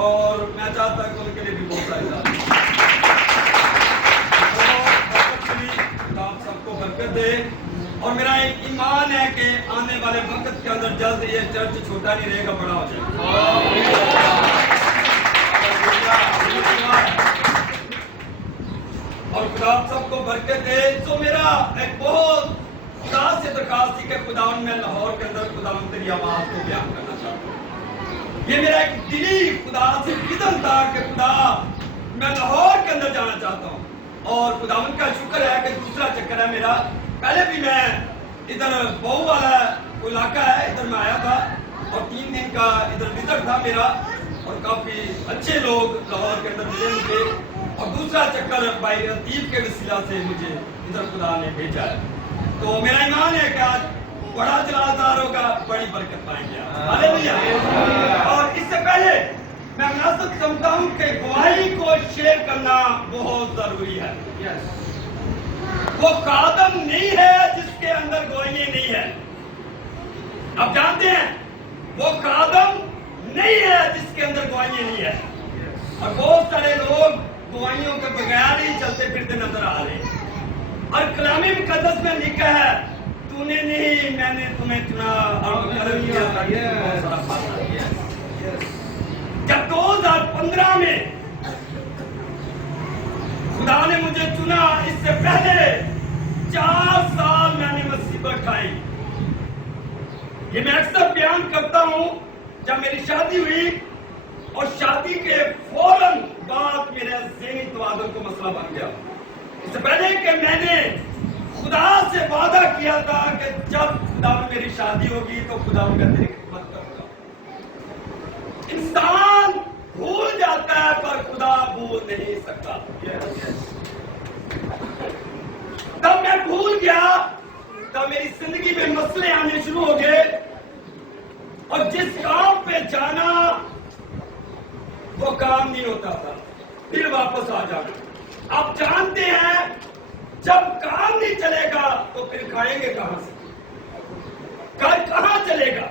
اور میں چاہتا ہوں کہ ان کے لیے بھی بہت ساری آپ سب کو برکت دے، اور میرا ایک ایمان ہے کہ آنے والے وقت کے اندر جلد یہ چرچ چھوٹا نہیں رہے گا، بڑا ہو جائے گا۔ اور خدا آپ سب کو برکت دے۔ تو میرا ایک بہت خدا سے درخواست تھی کہ خداوند میں لاہور کے اندر خداوند تیری آواز کو بیان کرنا چاہتا ہوں۔ یہ میرا ایک دلی خدا سے ویژن تھا کہ خدا میں لاہور کے اندر جانا چاہتا ہوں، اور خداوند کا شکر ہے کہ دوسرا چکر ہے میرا۔ پہلے بھی میں ادھر بہو والا علاقہ ہے، ادھر میں آیا تھا اور 3 دن کا ادھر وزٹ تھا میرا، اور کافی اچھے لوگ لاہور کے اندر ملے مجھے، اور دوسرا چکر بھائی لطیف کے وسیلہ سے مجھے ادھر خدا نے بھیجا ہے۔ تو میرا ایمان ہے کہ آج بڑا جلالدار ہوگا، بڑی برکت پائیں گے۔ ہاللیلویا۔ اور اس سے پہلے میں مناسب سمجھتا ہوں کہ گواہی کو شیئر کرنا بہت ضروری ہے۔ وہ خادم نہیں ہے جس کے اندر گواہی نہیں ہے۔ آپ جانتے ہیں وہ خادم نہیں ہے جس کے اندر گواہی نہیں ہے، اور بہت سارے لوگ گواہیوں کے بغیر ہی چلتے پھرتے نظر آ رہے ہیں۔ اور کلام مقدس میں لکھا ہے تو نے نہیں، میں نے تمہیں چنا اور مقرر کیا تاکہ تم بہت سارا فائدہ کیا۔ جب 2015 میں خدا نے مجھے چنا، اس سے پہلے 4 سال میں نے مصیبت کھائی۔ یہ میں اکثر بیان کرتا ہوں، جب میری شادی ہوئی اور شادی کے فوراً بعد میرے ذہنی توازن کو مسئلہ بن گیا۔ اس سے پہلے کہ میں نے خدا سے وعدہ کیا تھا کہ جب خدا میں میری شادی ہوگی تو خدا میں تیری خدمت کروں گا۔ انسان بھول جاتا ہے پر خدا بھول نہیں سکتا۔ تب میں بھول گیا، تب میری زندگی میں مسئلے آنے شروع ہو گئے، اور جس کام پہ جانا وہ کام نہیں ہوتا تھا، پھر واپس آ جانا۔ آپ جانتے ہیں جب کام نہیں چلے گا تو پھر کھائیں گے کہاں سے؟ گھر کہاں چلے گا؟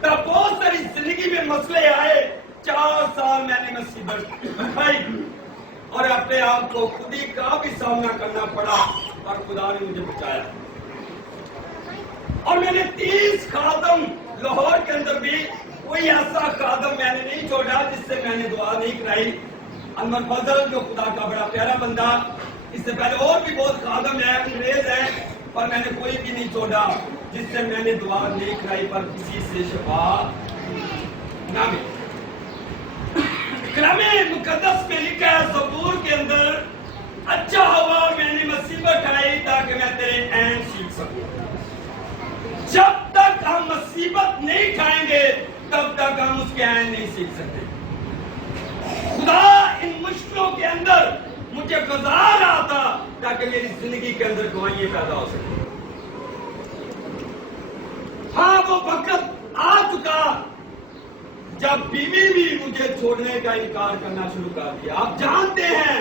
تب بہت ساری زندگی میں مسئلے آئے۔ 4 سال میں نے مصیبت کھائی اور اپنے آپ کو خود ہی کا بھی سامنا کرنا پڑا، اور خدا نے مجھے بچایا۔ اور میں نے 30 خادم لاہور کے اندر بھی کوئی ایسا خادم میں نے نہیں چھوڑا جس سے میں نے دعا نہیں کرائی۔ انور فضل جو خدا کا بڑا پیارا بندہ، اس سے پہلے اور بھی بہت خادم ہیں، انگریز ہیں، پر میں نے کوئی بھی نہیں چھوڑا جس سے میں نے دعا نہیں کرائی پر کسی سے شفا نہ ملی۔ کلام مقدس میں لکھا ہے زبور کے اندر، اچھا ہوا میں نے مصیبت اٹھائی تاکہ میں تیرے عین سیکھ سکوں۔ جب تک ہم مصیبت نہیں کھائیں گے تب تک ہم اس کے عین نہیں سیکھ سکتے۔ خدا ان مشکلوں کے اندر مجھے گزار رہا تھا تاکہ میری زندگی کے اندر گواہی پیدا ہو سکے۔ ہاں وہ وقت آ چکا جب بیوی بھی مجھے چھوڑنے کا انکار کرنا شروع کر دیا۔ آپ جانتے ہیں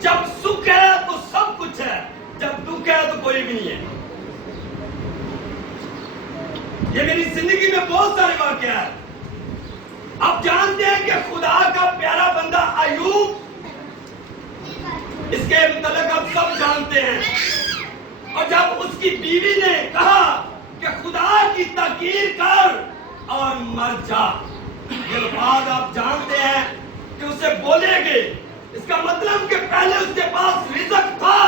جب سکھ ہے تو سب کچھ ہے، جب دکھ ہے تو کوئی بھی نہیں ہے۔ یہ میری زندگی میں بہت سارے واقعات ہیں۔ آپ جانتے ہیں کہ خدا کا پیارا بندہ ایوب، اس کے متعلق آپ سب جانتے ہیں، اور جب اس کی بیوی نے کہا کہ خدا کی تقریر کر اور مر جا، یہ الفاظ آپ جانتے ہیں کہ اسے بولے گے، اس کا مطلب کہ پہلے اس کے پاس رزق تھا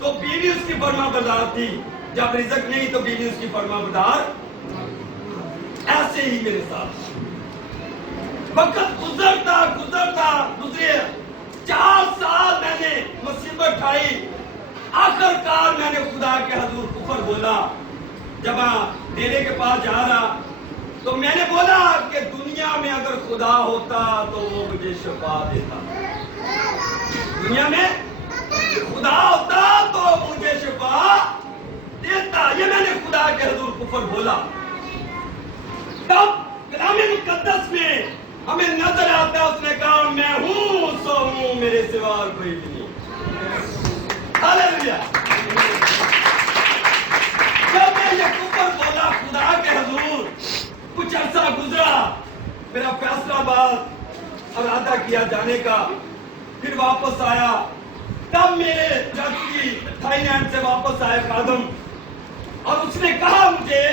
تو بیوی اس کی فرما بردار تھی، جب رزق نہیں تو بیوی اس کی فرما بردار۔ ایسے ہی میرے ساتھ وقت گزرے 4 سال میں نے مصیبت اٹھائی، آخر کار میں نے خدا کے حضور کفر بولا۔ جب ڈیرے کے پاس جا رہا تو میں نے بولا کہ دنیا میں اگر خدا ہوتا تو وہ مجھے شفا دیتا، دنیا میں خدا ہوتا تو مجھے شفا دیتا۔ یہ میں نے خدا کے حضور کفر بولا۔ تب کلام مقدس میں ہمیں نظر آتا ہے، اس نے کہا میں ہوں سو ہوں، میرے سوا کوئی بھی نہیں۔ ہاللیلویا۔ جب میں یہ کفر بولا خدا کے حضور، کچھ عرصہ گزرا، میرا فیصلہ آباد इरादा किया जाने का, फिर वापस आया। तब मेरे चाची थाईलैंड से वापस आए खादम, और उसने कहा मुझे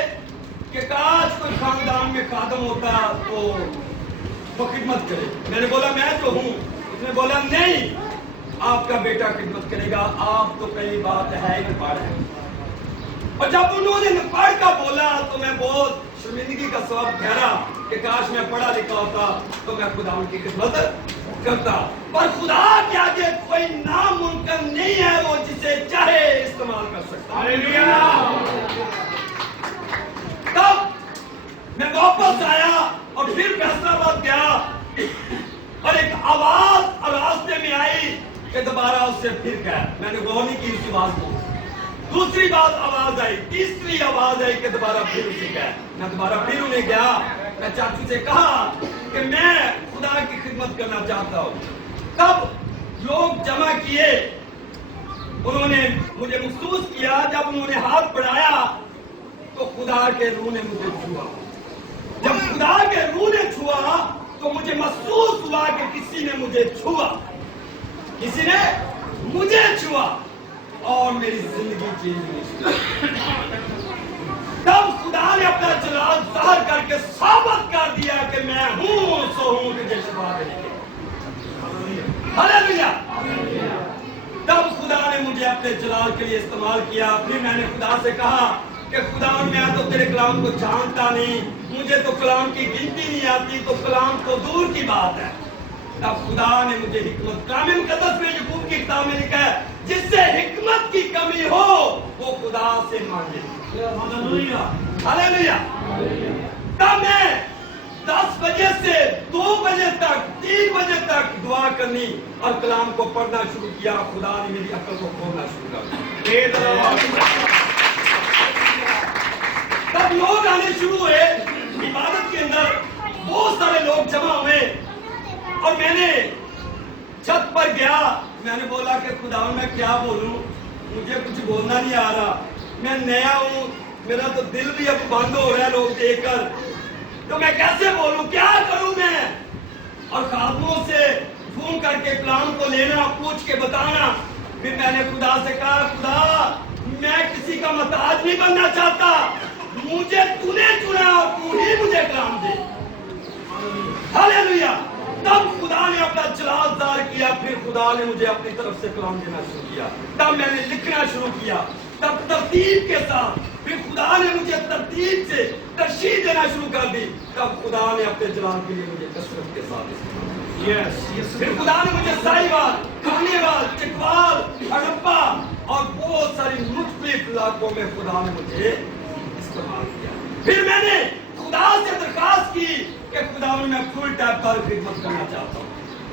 कि काश कोई खानदान में खादम होता तो वो खिदमत करे। मैंने बोला मैं जो हूँ। उसने बोला नहीं, आपका बेटा खिदमत करेगा, आप तो कई बात है ही नेपाड़ है। और जब उन्होंने नेपाड़ का बोला तो मैं बहुत शर्मिंदगी का सबब ठहरा कि काश मैं पढ़ा लिखा होता तो मैं खुदा की खिदमत करता। पर खुदा के आगे कोई नामुमकिन नहीं है, वो जिसे चाहे इस्तेमाल कर सकता है। तब मैं वापस आया और फिर फैसलाबाद गया, और एक आवाज रास्ते में आई कि दोबारा उससे फिर कह। मैंने गौर नहीं की उसी आवाज को। दूसरी बात आवाज आई, तीसरी आवाज आई कि दोबारा फिर उसे कह। मैं दोबारा फिर उन्हें गया। मैं चाचू से कहा कि मैं खुदा की खिदमत करना चाहता हूँ। तब लोग जमा किए, उन्होंने मुझे महसूस किया, जब उन्होंने हाथ बढ़ाया तो खुदा के रूह ने मुझे छुआ। जब खुदा के रूह ने छुआ तो मुझे महसूस हुआ कि किसी ने मुझे छुआ, किसी ने मुझे छुआ, और मेरी जिंदगी चेंज हुई। तब खुदा ने अपना जलाल ज़ाहिर करके साबित कर दिया कि मैं हूँ सो हूँ, तुझे शिफा देने के। हालेलुया। तब खुदा ने मुझे अपने जलाल के लिए इस्तेमाल किया। फिर मैंने खुदा से कहा कि खुदा मैं तो तेरे कलाम को जानता नहीं, मुझे तो कलाम की गिनती नहीं आती, तो कलाम तो दूर की बात है। तब खुदा ने मुझे हिकमत, कलाम मुकद्दस में याकूब की किताब में लिखा है, जिससे हिकमत की कमी हो वो खुदा से मांगे। हालेलुया। तब मैं 10 बजे से 2 बजे तक 3 बजे तक दुआ करनी और कलाम को पढ़ना शुरू किया। खुदा ने मेरी अक्ल को खोलना शुरू कर दिया। तब लोग आने शुरू हुए इबादत के अंदर, बहुत सारे लोग जमा हुए, और मैंने छत पर गया। मैंने बोला कि खुदा मैं क्या बोलूं, मुझे कुछ बोलना नहीं आ रहा, मैं नया हूं, मेरा तो दिल भी अब बंद हो रहा है लोग देखकर, तो मैं कैसे बोलूं, क्या करूं मैं। और खादमों से फोन करके कलाम को लेना, पूछ के बताना। फिर मैंने खुदा से कहा, खुदा मैं किसी का मोहताज नहीं बनना चाहता, मुझे तूने चुना और तू ही मुझे कलाम दे। हालेलुया। तब खुदा ने अपना जलाल ज़ाहिर किया। फिर खुदा ने मुझे अपनी तरफ से कलाम देना शुरू किया। तब मैंने लिखना शुरू किया, तब तरतीब के साथ। फिर खुदा ने मुझे तरतीब से तरशीह देना शुरू कर दी। तब खुदा ने अपने जलाल के लिए मुझे कसरत के साथ फिर खुदा ने मुझे साहिवाल, खानेवाल, चिकवाल, हड़प्पा और बहुत सारी मुख्तलिफ इलाकों में खुदा ने मुझे इस्तेमाल किया। फिर मैंने खुदा से दरखास्त की कि खुदा मैं फुल टाइम पर खिदमत करना चाहता हूँ।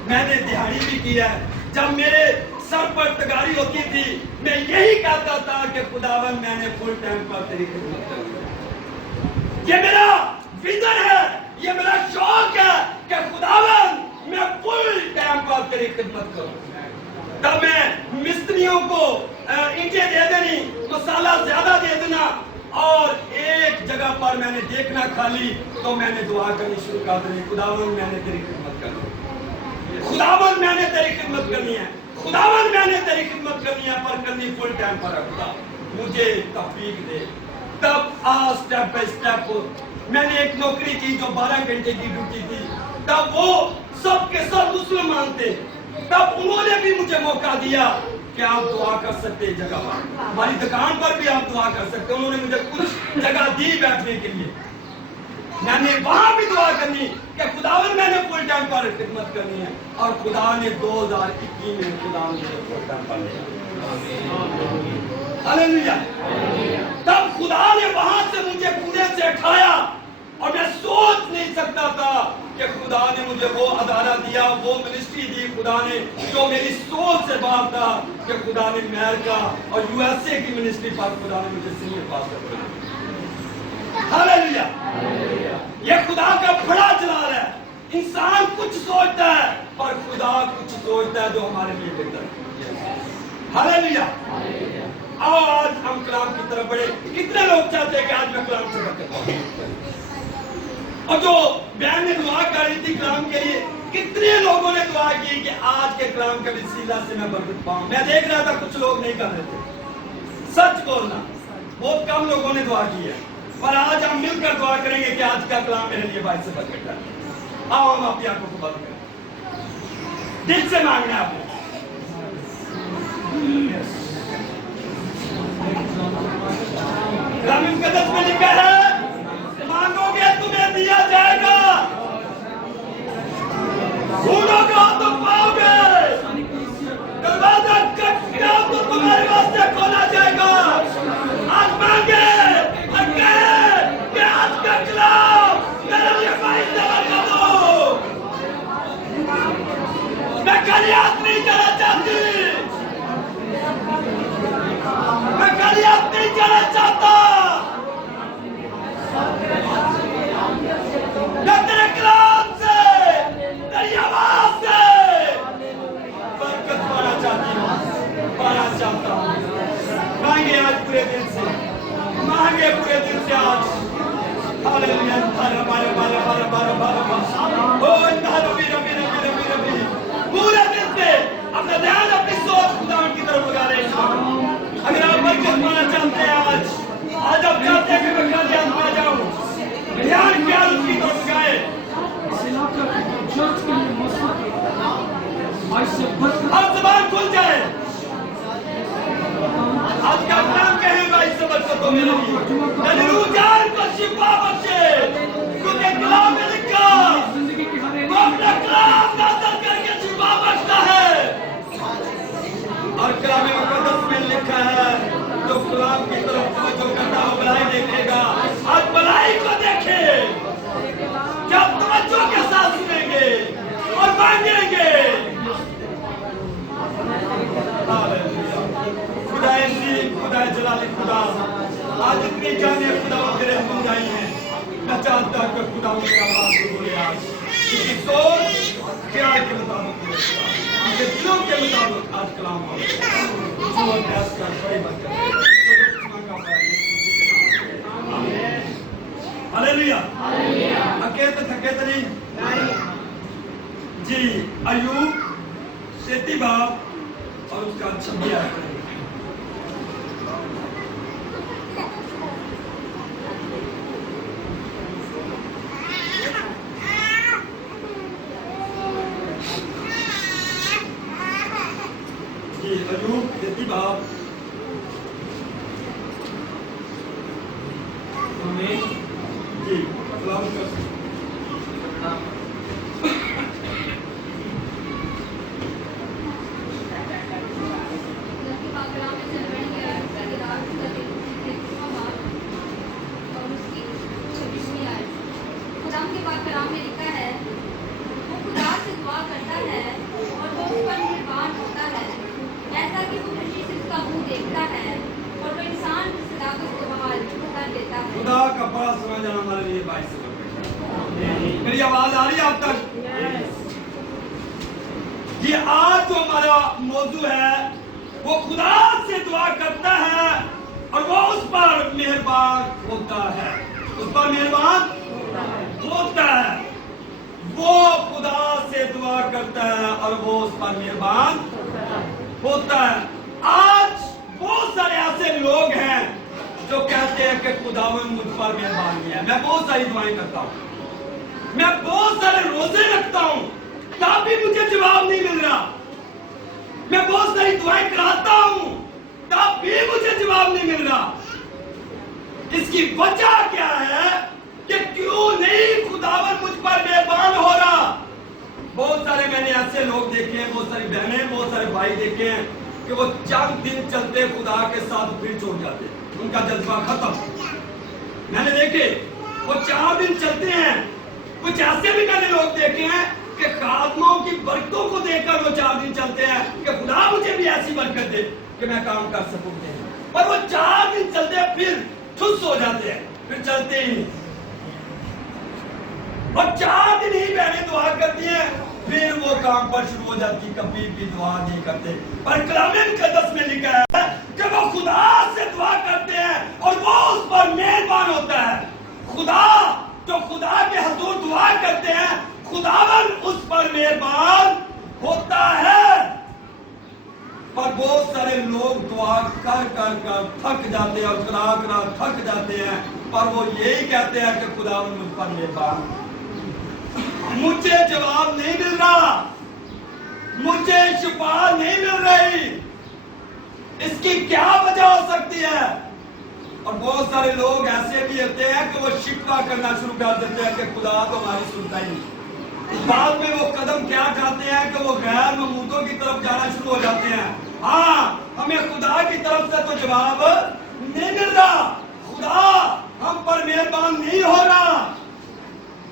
मैंने दिहाड़ी भी किया है। जब मेरे सर पर तगारी होती थी, मैं यही कहता था कि खुदावन मैंने फुल टाइम पर तेरी खिदमत करनी है। ये मेरा विजन है, ये मेरा शौक है कि खुदावन मैं फुल टाइम पर तेरी खिदमत करूं। तब मैं मिस्त्रियों को ईंटें दे देनी, मसाला ज्यादा दे देना, और एक जगह पर मैंने देखना खाली तो मैंने दुआ करनी शुरू कर देनी, खुदावन मैंने तेरी खिदमत करनी है, खुदावन मैंने तेरी खिदमत करनी है, खुदावन मैंने तेरी खिदमत करनी है, पर करनी फुल टाइम पर है। खुदा मुझे तौफीक दे। तब स्टेप बाय स्टेप मैंने एक नौकरी की जो 12 घंटे की ड्यूटी थी। तब वो सब के सब मुसलमान थे। तब उन्होंने भी मुझे मौका दिया कि आप दुआ कर सकते हैं जगह पर, हमारी दुकान पर भी आप दुआ कर सकते हैं। उन्होंने मुझे कुछ जगह दी बैठने के लिए, मैंने वहां भी दुआ करनी कि खुदावन मैंने फुल टाइम पर खिदमत करनी है। और खुदा ने 2021 में खुदा ने मुझे फुल टाइम पर लिया। हालेलुया। तब खुदा ने वहां से मुझे पुणे से उठाया, और मैं सोच नहीं सकता था कि खुदा ने मुझे वो अदारा दिया, वो मिनिस्ट्री दी खुदा ने, जो मेरी सोच से बाहर था कि खुदा ने अमेरिका और यूएसए की मिनिस्ट्री पर खुदा ने मुझे सीनियर पास्टर बनाया। हालेलुया। ये खुदा का बड़ा जलाल है। इंसान कुछ सोचता है पर खुदा कुछ सोचता है जो हमारे लिए बेहतर है। हालेलुया। आओ आज हम कलाम की तरफ बढ़े। कितने लोग चाहते हैं कि आज मैं कलाम से बरकत पाऊं? और जो बहन ने दुआ कर रही थी कलाम के लिए, कितने लोगों ने दुआ की कि आज के कलाम के वसीला से मैं बरकत पाऊं। मैं देख रहा था कुछ लोग नहीं कर रहे थे, सच बोलना, बहुत कम लोगों ने दुआ की है, पर आज हम मिलकर दुआ करेंगे कि आज का कलाम मेरे लिए बाइस से बरकत है। आओ हम अपनी आंखों को बंद करें, दिल से मांगना है आपको। कलाम मुकद्दस में लिखा है, मांगोगे तुम्हें दिया जाएगा, ढूंढोगे तो पाओगे, दरवाजा खटखटाओ तो तुम्हारे वास्ते खोला जाएगा। आज मांगे और कहे कि आज का कलाम मेरे लिए बाइस से बरकत दो। मैं खाली हाथ नहीं जाना चाहती, मैं खाली हाथ नहीं जाना चाहता, मैं तेरे कलाम से, तेरी आवाज से बरकत पाना चाहती हूँ, पाना चाहता हूँ। मांगे आज पूरे दिल से, मांगे पूरे दिल से आज। हालेलुया, बारा बारा बारा बारा बारा बारा बारा। ओ रबी रबी रबी रबी रबी, पूरे दिल से अपना ध्यान अपनी सोच खुदावन की तरफ लगा रहे हैं। अगर आप बरकत पाना चाहते हैं आज आप चाहते हैं कि मैं खाली हाथ में आ जाऊं, ध्यान प्यार उसकी तरफ लगाए। अब ज़बान खुल जाए, आज का कलाम कहे बाइस से बरकत हो मेरे लिए, तेरी रूह जान को शिफा बख्शे, क्योंकि कलाम में लिखा वो अपना कलाम नाज़िल करके शिफा बख्शता है। और कलाम मुकद्दस में लिखा है, जो कलाम की तरफ तवज्जो करता है भलाई देखेगा। आज भलाई को देखे, जब तवज्जो के साथ सुनेंगे और मांगेंगे। खुदाए सी, खुदाए जलाली खुदा, आज इतनी जाने खुदा तेरे मुंह आई हैं। मैं चाहता हूँ कि खुदा मेरी आवाज को बोले आज, क्योंकि सोच ख्याल के मुताबिक, उनके दिलों के मुताबिक आज कलाम हो। हालेलुया, अकेले थके तो नहीं जी। अय्यूब 33 बाब और उसका 26 आयत। जी अय्यूब 33 बाब जी सलाम कर खुदा का बड़ा समय जाना हमारे लिए बाइस से बरकत। मेरी आवाज आ रही है आप तक? ये आज जो हमारा मौजू है वो खुदा से दुआ करता है और वो उस पर मेहरबान होता है, उस पर मेहरबान होता है। वो खुदा से दुआ करता है और वो उस पर मेहरबान होता है। आज बहुत सारे ऐसे लोग हैं जो कहते हैं कि खुदावन मुझ पर मेहरबान है। मैं बहुत सारी दुआएं करता हूँ, मैं बहुत सारे रोजे रखता हूँ, तब भी मुझे जवाब नहीं मिल रहा। मैं बहुत सारी दुआएं कराता हूँ, तब भी मुझे जवाब नहीं मिल रहा। इसकी वजह क्या है कि क्यों नहीं खुदावन मुझ पर मेहरबान हो रहा? बहुत सारे मैंने ऐसे लोग देखे हैं, बहुत सारी बहनें, बहुत सारे भाई देखे हैं कि वो चंद दिन चलते खुदा के साथ फिर छोड़ जाते, उनका जज्बा खत्म। मैंने देखे वो 4 दिन चलते हैं। कुछ ऐसे भी मैंने लोग देखे हैं कि खात्माओं की बरकतों को देखकर वो 4 दिन चलते हैं कि खुदा मुझे भी ऐसी बरकत दे कि मैं काम कर सकूं। पर वो 4 दिन चलते हैं, फिर ठुस हो जाते हैं, फिर चलते ही नहीं। और 4 दिन ही बहनें दुआ करती हैं, फिर वो काम पर शुरू हो जाती, कभी भी दुआ नहीं करते। पर कलाम मुकद्दस में लिखा है कि वो खुदा से दुआ करते हैं और वो उस पर मेहरबान होता है। खुदा जो खुदा के हुजूर दुआ करते हैं, खुदावन उस पर मेहरबान लोग दुआ कर कर कर थक जाते हैं और करा करा थक जाते हैं, पर वो यही कहते हैं कि खुदा मुझ पर मेहरबान, मुझे जवाब नहीं मिल रहा, मुझे शिफा नहीं मिल रही, इसकी क्या वजह हो सकती है? और बहुत सारे लोग ऐसे भी होते हैं कि वो शिकवा करना शुरू कर देते हैं कि खुदा तो हमारी सुनता ही नहीं। बाद में वो कदम क्या उठाते हैं कि वो गैर ममूदों की तरफ जाना शुरू हो जाते हैं। हाँ, हमें खुदा की तरफ से तो जवाब नहीं मिल रहा, खुदा हम पर मेहरबान नहीं हो रहा,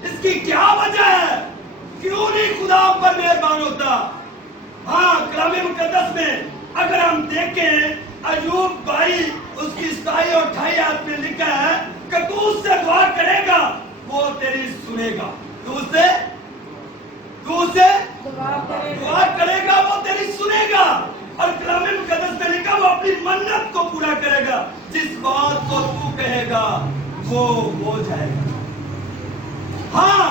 इसकी क्या वजह है? क्यों नहीं खुदा हम पर मेहरबान होता? हाँ, कलाम मुकद्दस में अगर हम देखें अय्यूब भाई उसकी 27 और 28 आयत में लिखा है कि तू उससे दुआ करेगा वो तेरी सुनेगा, तू उससे दुआ करेगा वो तेरी सुनेगा। और कलाम मुकद्दस में लिखा वो अपनी मन्नत को पूरा करेगा, जिस बात को तू कहेगा वो हो जाएगा। हाँ,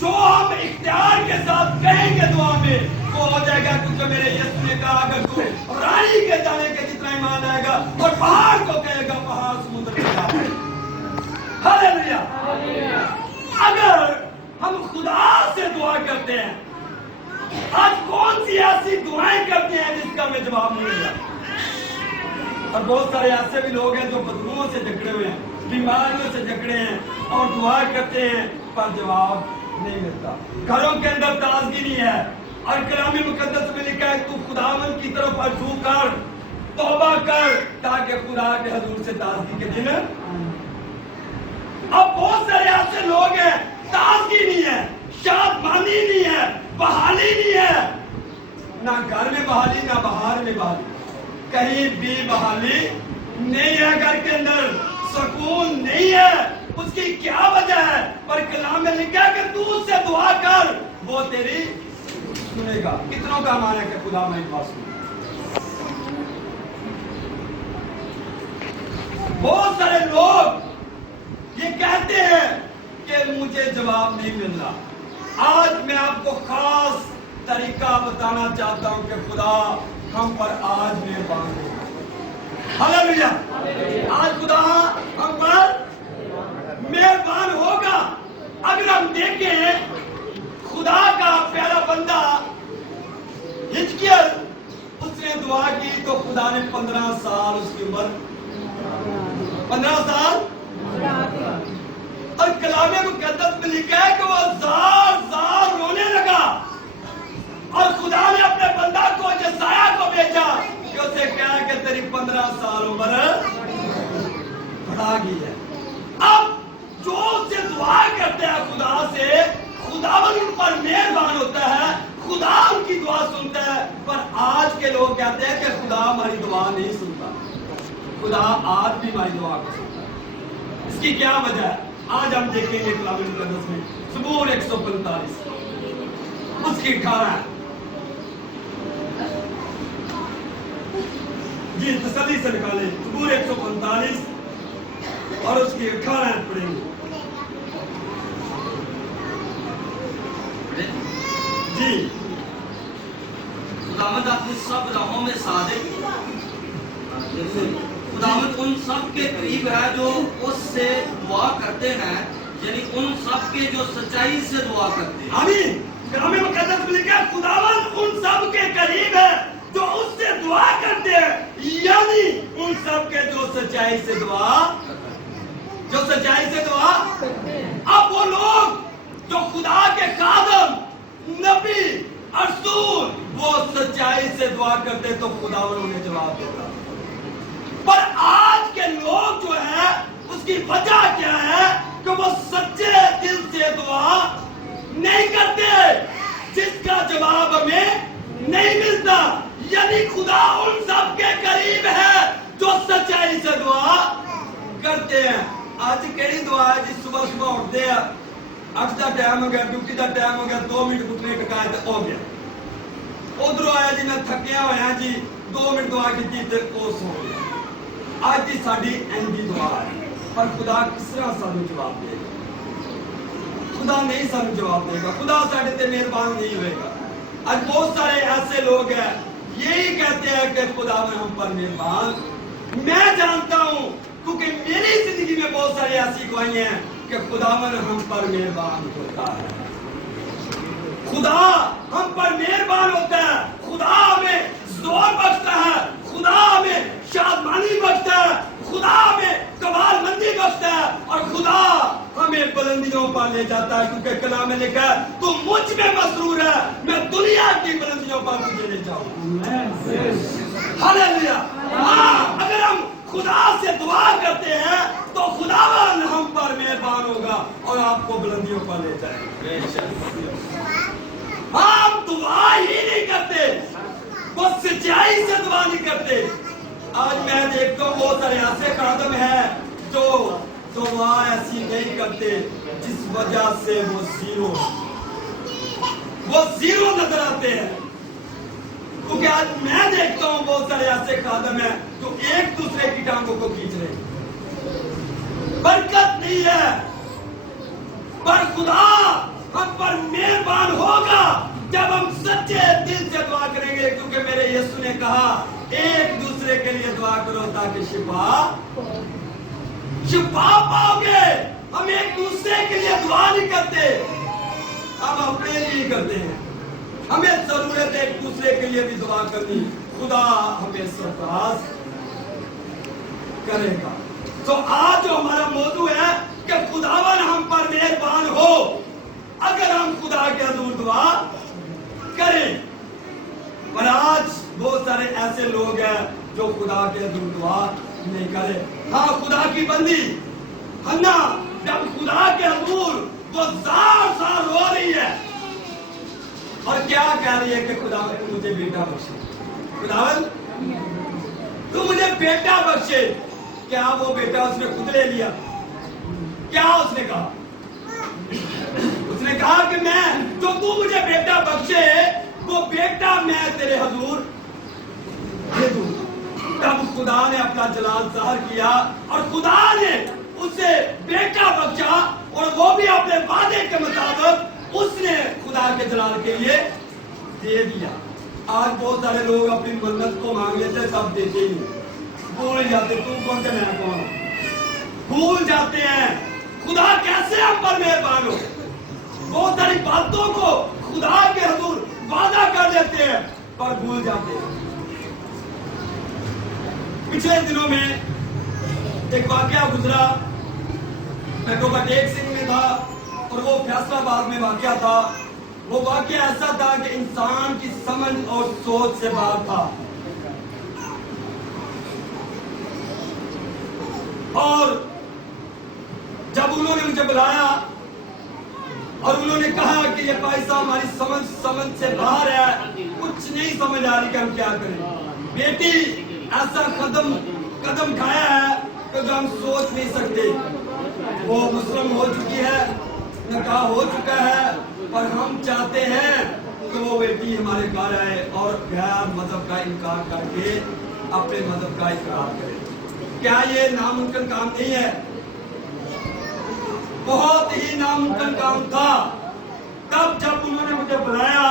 जो हम इख्तियार के साथ कहेंगे दुआ में वो हो जाएगा, क्योंकि मेरे यीशु ने कहा अगर तू रानी के जाने के जितना ईमान आएगा और पहाड़ को कहेगा पहाड़ समुद्र में जा। हालेलुया। अगर हम खुदा से दुआ करते हैं, आज कौन सी ऐसी दुआएं करते हैं जिसका हमें जवाब नहीं मिला? और बहुत सारे ऐसे भी लोग हैं जो बदबुओं से जकड़े हुए हैं, बीमारियों से जकड़े हैं और दुआ करते हैं पर जवाब नहीं मिलता। घरों के अंदर ताजगी नहीं है। और कलाम मुकद्दस में लिखा है तू खुदावन की तरफ रजू कर, तौबा कर, ताकि खुदा के हजूर से ताजगी के दिन। अब बहुत सारे ऐसे लोग हैं, ताजगी नहीं है, शादमानी नहीं है, बहाली नहीं है, ना घर में बहाली ना बाहर में बहाली, कहीं भी बहाली नहीं है, घर के अंदर सुकून नहीं है। उसकी क्या वजह है? पर कलाम में लिखा है कि तू उससे दुआ कर वो तेरी सुनेगा। कितनों का मान है कि खुदा मेरी बात सुने? बहुत सारे लोग ये कहते हैं कि मुझे जवाब नहीं मिल रहा। आज मैं आपको खास तरीका बताना चाहता हूं कि खुदा हम पर आज मेहरबान होगा। हालेलुया। आज खुदा हम पर मेहरबान होगा। अगर हम देखें खुदा का प्यारा बंदा हिजकिय्याह, उसने दुआ की तो खुदा ने 15 साल उसकी उम्र 15 साल और कलाम मुकद्दस में लिखा है कि वो जार रोने लगा और खुदा ने अपने बंदा को यशायाह को भेजा कि उसे कहा कि तेरी 15 साल उम्र बढ़ा गई है। अब जो उससे दुआ करते हैं खुदा से, खुदावन उन पर मेहरबान होता है, खुदा उनकी दुआ सुनता है। पर आज के लोग कहते हैं कि खुदा हमारी दुआ नहीं सुनता। खुदा आज भी हमारी दुआ को सुनता है। इसकी क्या वजह है? आज हम देखेंगे कलाम मुकद्दस में ज़बूर 145 उसकी 18 जी तसल्ली से निकाले। ज़बूर 145 और उसकी 18 पढ़ेंगे जी। खुदावंद अपनी सब राहों में सादिक, खुदावंद उन सब के करीब है जो उससे दुआ करते हैं, यानी उन सब के जो सच्चाई से दुआ करते हैं। आमीन। कलाम मुकद्दस में लिखा है खुदावंद उन सब के करीब है जो उससे दुआ करते हैं, यानी उन सब के जो सच्चाई से दुआ अब वो लोग जो खुदा के खादम नबी रसूल वो सच्चाई से दुआ करते तो खुदा उन्हें जवाब देता। पर आज के लोग जो है उसकी वजह क्या है कि वो सच्चे दिल से दुआ नहीं करते, जिसका जवाब हमें नहीं मिलता। यानी खुदा उन सब के करीब है जो सच्चाई से दुआ करते हैं। आज केड़ी दुआ है जी? सुबह सुबह उठते हैं, 8 का टाइम हो गया, ड्यूटी का टाइम हो गया, 2 मिनट घुटने टिकाए तो हो गया। उधरों आया जी मैं थकिया होया जी, 2 मिनट दुआ की तो सो गया। आज की साड़ी एंजी दुआ है, पर खुदा किस तरह सानू जवाब देगा? खुदा नहीं सानू जवाब देगा, खुदा साडे ते मेहरबान नहीं होएगा। आज बहुत सारे ऐसे लोग हैं यही कहते हैं कि खुदावन हम पर मेहरबान। मैं जानता हूं क्योंकि मेरी जिंदगी में बहुत सारी ऐसी गवाहियां हैं कि खुदावन हम पर मेहरबान होता है। खुदा हम पर मेहरबान होता है, खुदा हमें जोर बख्शता है, खुदा हमें शादमानी बख्शता है, खुदा हमें कमालमंदी बख्शता है और खुदा हमें बुलंदियों पर ले जाता है, क्योंकि कलाम में लिखा है तू मुझ में मसरूर है, मैं दुनिया की बुलंदियों पर तुझे ले जाऊंगा। हालेलुया। हाँ, अगर हम खुदा से दुआ करते हैं तो खुदावन हम पर मेहरबान होगा और आपको बुलंदियों पर ले जाएगा। हम दुआ ही नहीं करते, वो सच्चाई से दुआ नहीं करते। आज मैं देखता हूँ बहुत सारे ऐसे खादम हैं जो दुआ ऐसी नहीं करते, जिस वजह से वो जीरो नजर आते हैं। क्योंकि आज मैं देखता हूँ बहुत सारे ऐसे खादम हैं जो एक दूसरे की टांगों को खींच रहे हैं। बरकत नहीं है, पर खुदा हम पर मेहरबान होगा जब हम सच्चे दिल से दुआ करेंगे, क्योंकि मेरे यीशु ने कहा एक दूसरे के लिए दुआ करो ताकि शिफा पाओगे। हम एक दूसरे के लिए दुआ नहीं करते, हम अपने लिए करते हैं। हमें जरूरत है एक दूसरे के लिए भी दुआ करनी, खुदा हमें सरफराज करेगा। तो आज जो हमारा मौजू है कि खुदावन हम पर मेहरबान हो, अगर हम खुदा के हजूर दुआ करें। पर आज बहुत सारे ऐसे लोग हैं जो खुदा के हजूर दुआ नहीं करे। हाँ, खुदा की बंदी हन्ना जब खुदा के हजूर वो ज़ार रो रही है और क्या कह रही है कि खुदावन तू मुझे बेटा बख्शे, खुदावन तू मुझे बेटा बख्शे। क्या वो बेटा उसने खुद ले लिया? क्या उसने कहा? उसने कहा कि मैं जो तू मुझे बेटा बख्शे वो बेटा मैं तेरे हजूर दे दूं। तब खुदा ने अपना जलाल ज़ाहिर किया और खुदा ने उसे बेटा बख्शा और वो भी अपने वादे के मुताबिक उसने खुदा के जलाल के लिए दे दिया। आज बहुत सारे लोग अपनी मन्नत को मांग लेते, सब देते ही भूल जाते, तू कौन थे मैं कौन, भूल जाते हैं खुदा कैसे हम पर मेहरबान हो। बहुत सारी बातों को खुदा के हजूर वादा कर देते हैं पर भूल जाते हैं। पिछले दिनों में एक वाकया गुजरा, मैं तो टेक सिंह में था और वो फैसलाबाद में वाकया था। वो वाकया ऐसा था कि इंसान की समझ और सोच से बाहर था। और जब उन्होंने मुझे बुलाया और उन्होंने कहा कि ये भाई साहब हमारी समझ से बाहर है, कुछ नहीं समझ आ रही कि हम क्या करें। बेटी ऐसा कदम खाया है कि जो हम सोच नहीं सकते। वो मुस्लिम हो चुकी है, निकाह हो चुका है, पर हम चाहते हैं कि वो बेटी हमारे घर आए और गैर मजहब का इनकार करके अपने मजहब का इकरार करे। क्या ये नामुमकिन काम नहीं है? बहुत ही नामुमकिन काम था। तब जब उन्होंने मुझे बुलाया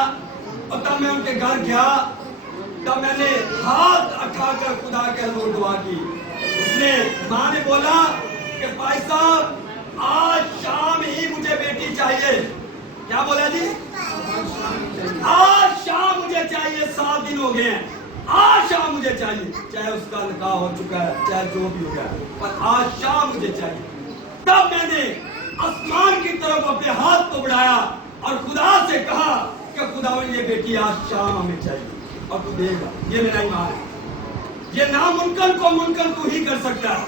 और तब मैं उनके घर गया, तब मैंने हाथ उठाकर खुदा के हजूर दुआ की। उसने माँ ने बोला कि भाई साहब आज शाम ही मुझे बेटी चाहिए। क्या बोला जी? आज शाम मुझे चाहिए, 7 दिन हो गए हैं, आज शाम मुझे चाहिए। चाहे उसका निकाह हो चुका है, चाहे जो भी हो गया, पर आज शाम मुझे चाहिए। तब मैंने आसमान की तरफ अपने हाथ को बढ़ाया और खुदा से कहा कि खुदावन ये बेटी आज शाम हमें चाहिए और तू देगा। ये मेरा ईमान है। ये नामुमकिन को मुमकिन तू ही कर सकता है।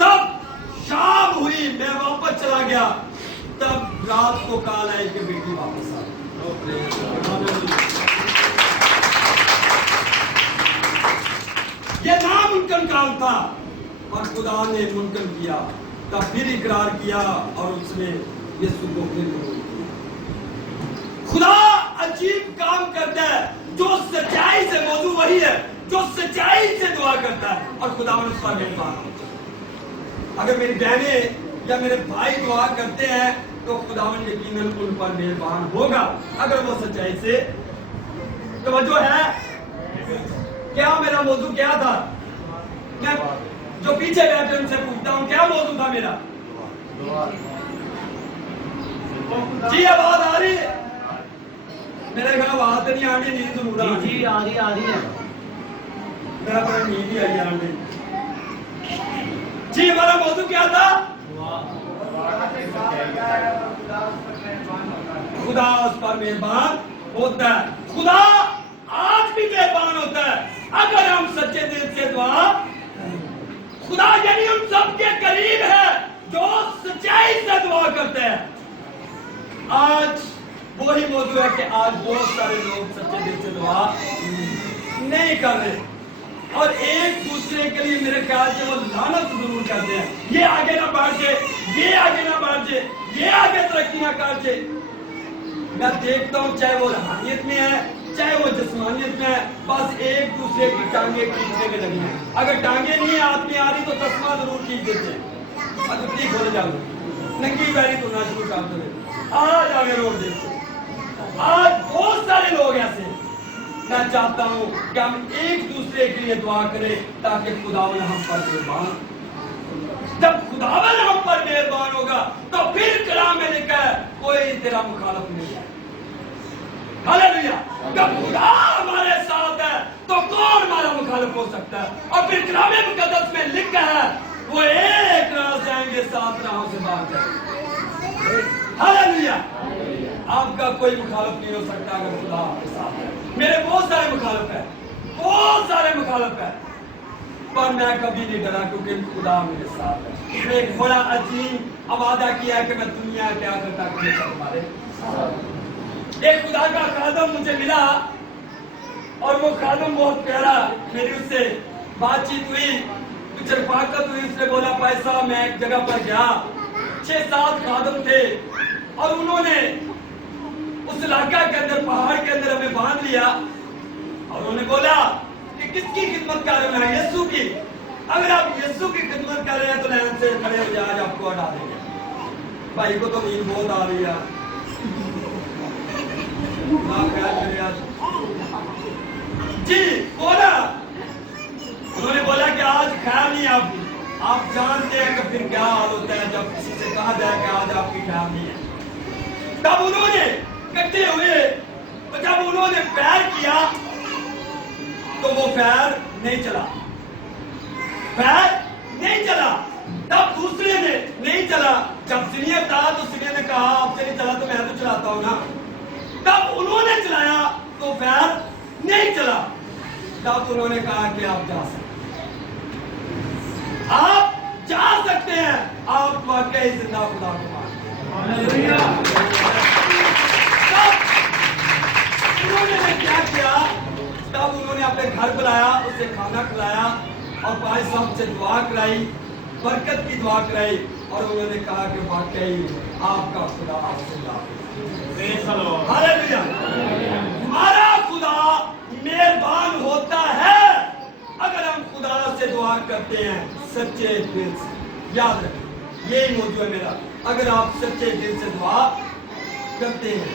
तब शाम हुई, मैं वापस चला गया। तब रात को कॉल आई कि बेटी वापस आ गई। ये नामुमकिन काम था और खुदा ने मुमकिन किया। तब फिर इकरार किया और उसने यीशु को फिर खुदा अजीब काम करता है। जो सच्चाई से मौजू वही है जो सच्चाई से दुआ करता है और खुदा उस पर मेहरबान होता है। अगर मेरी बहनें या मेरे भाई दुआ करते हैं तो खुदावन यकीनन उन पर मेहरबान होगा, अगर वो सच्चाई से तवज्जो है? क्या मेरा मौजू क्या था? मैं जो पीछे बैठे उनसे पूछता हूँ क्या मौजू था मेरा? जी आवाज आ रही है? मेरे घर आवाज नहीं आ रही, नींद जरूर आ जी आ रही है। मेरा पर नींद ही आई आ रही। जी हमारा मौजू क्या था? खुदा उस पर मेहरबान होता है। खुदा आज भी मेहरबान होता है अगर हम सच्चे दिल से दुआ। खुदा यानी हम सबके करीब है जो सच्चाई से दुआ करते हैं। आज वही मौजूद है कि आज बहुत सारे लोग सच्चे दिल से दुआ नहीं कर रहे और एक दूसरे के लिए मेरे ख्याल से वो लानत जरूर करते हैं। ये आगे ना बढ़ जाए, ये आगे ना बढ़ जाए, ये आगे तरक्की ना कर जाए। मैं देखता हूँ चाहे वो रूहानियत में है चाहे वो जिस्मानियत में है, बस एक दूसरे की टांगे खींचने में लगी है। अगर टांगे नहीं हाथ में आ रही तो तस्मा जरूर खींच देते हैं। अब इतनी खोले जाओ नंगी पैरी तो ना शुरू कर दो। आज आगे रोड देखो, आज बहुत सारे लोग ऐसे। मैं चाहता हूँ कि हम एक दूसरे के लिए दुआ करें ताकि खुदावन हम पर मेहरबान। जब खुदावन हम पर मेहरबान होगा तो फिर कलाम में लिखा है कोई तेरा मुखालफ नहीं है। हालेलुया। जब खुदा हमारे साथ है तो कौन हमारा मुखालिफ हो सकता है? और फिर कलाम मुकद्दस में लिखा है वो एक राह से आएंगे 7 राहों से बाहर जाएंगे। हालेलुया। आपका कोई मुखालिफ नहीं हो सकता अगर खुदा आपके साथ है। मेरे बहुत सारे मुखालिफ है, बहुत सारे मुखालिफ है, पर मैं कभी नहीं डरा क्योंकि खुदा मेरे साथ है। मैंने एक बड़ा अजीम वादा किया कि मैं दुनिया के आखिर तक हमारे एक खुदा का खादम मुझे मिला और वो खादम बहुत प्यारा। मेरी उससे बातचीत हुई, कुछ रफाकत हुई। उसने बोला पैसा मैं एक जगह पर गया, 6-7 खादम थे और उन्होंने उस इलाका के अंदर पहाड़ के अंदर हमें बांध लिया और उन्होंने बोला कि किसकी खिदमत कर रहे हैं? यीशु की। अगर आप यीशु की खिदमत कर रहे हैं तो लाइन से खड़े हो जाए, आज आपको हटा देंगे। भाई को तो नींद बहुत आ रही है। जी बोला, उन्होंने बोला कि आज खैर नहीं आपकी। आप जानते हैं कि फिर क्या हाल होता है जब किसी से कहा जाए कि आज आपकी खैर नहीं है। तब उन्होंने इकट्ठे हुए तो जब उन्होंने पैर किया तो वो पैर नहीं चला, पैर नहीं चला। तब दूसरे ने नहीं चला। जब सीनियर था तो सीनियर ने कहा आपसे नहीं चला तो मैं तो चलाता हूं ना। तब उन्होंने चलाया तो पैर नहीं चला। तब उन्होंने कहा कि आप जा सकते हैं, आप जा सकते हैं, आप वाकई जिंदा खुदा को मानते हैं। तब उन्होंने क्या किया? तब उन्होंने अपने घर बुलाया, उसे खाना खिलाया और भाई साहब से दुआ कराई, बरकत की दुआ कराई और उन्होंने कहा कि वाकई आपका खुदा आपसे हालेलुया। हमारा खुदा मेहरबान होता है अगर हम खुदा से दुआ करते हैं सच्चे दिल से। याद रखें यही मौजूद है मेरा। अगर आप सच्चे दिल से दुआ करते हैं,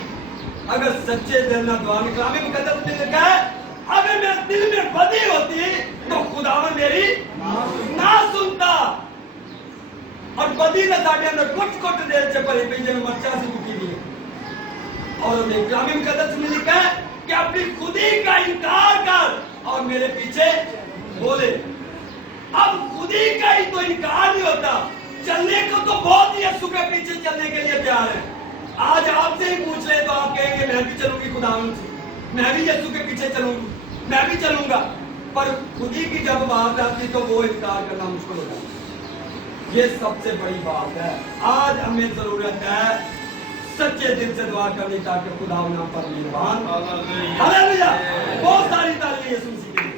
अगर सच्चे दिल ना दुआ में कलाम मुकद्दस में लिखा है अगर मेरे दिल में बदी होती तो खुदावन मेरी ना सुनता। और बदी ने साढ़े अंदर कुछ देर से परी पी जब मर्चा से कुटी दी और कलाम मुकद्दस में लिखा है कि अपनी खुदी का इनकार कर और मेरे पीछे बोले। अब खुदी का ही तो इनकार नहीं होता, चलने को तो बहुत ही यीशु के पीछे चलने के लिए तैयार है। आज आपसे ही पूछ ले तो आप कहेंगे मैं भी चलूंगी खुदावन से, मैं भी यीशु के पीछे चलूंगी, मैं भी चलूंगा। पर खुदी की जब बात आती तो वो इनकार करना मुश्किल हो जाता है। ये सबसे बड़ी बात है। आज हमें जरूरत है सच्चे दिल से दुआ करनी ताकि खुदा हम पर मेहरबान। हालेलुया। बहुत सारी तारीफ यीशु मसीह के लिए।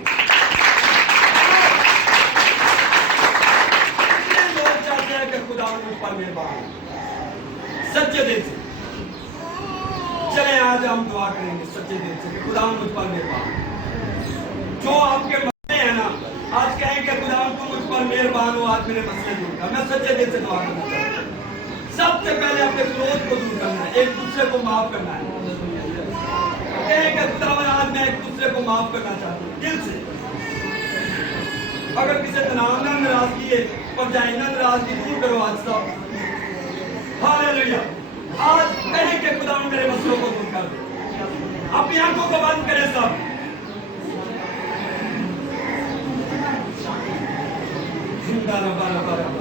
लोग चाहते हैं कि खुदा हम पर मेहरबान सच्चे दिल से। चले आज हम दुआ करेंगे सच्चे दिल से कि खुदा मुझ पर मेहरबान। जो आपके मसले हैं ना, आज कहें कि खुदा तुम मुझ पर मेहरबान हो, आज मेरे मसले दूर कर। मैं सच्चे दिल से दुआ करना चाहता हूं। सबसे पहले अपने क्रोध को दूर करना है, एक दूसरे को माफ करना है। कहें कि खुदावन आज मैं एक दूसरे को माफ करना चाहता हूँ दिल से। अगर किसी तनाव में नाराजगी है और जाए ना नाराजगी दूर करो आज सब। हालेलुया। आज कहें कि खुदावन मेरे मसलों को दूर कर दे। अपनी आंखों को बंद करें सब। जिंदा रहा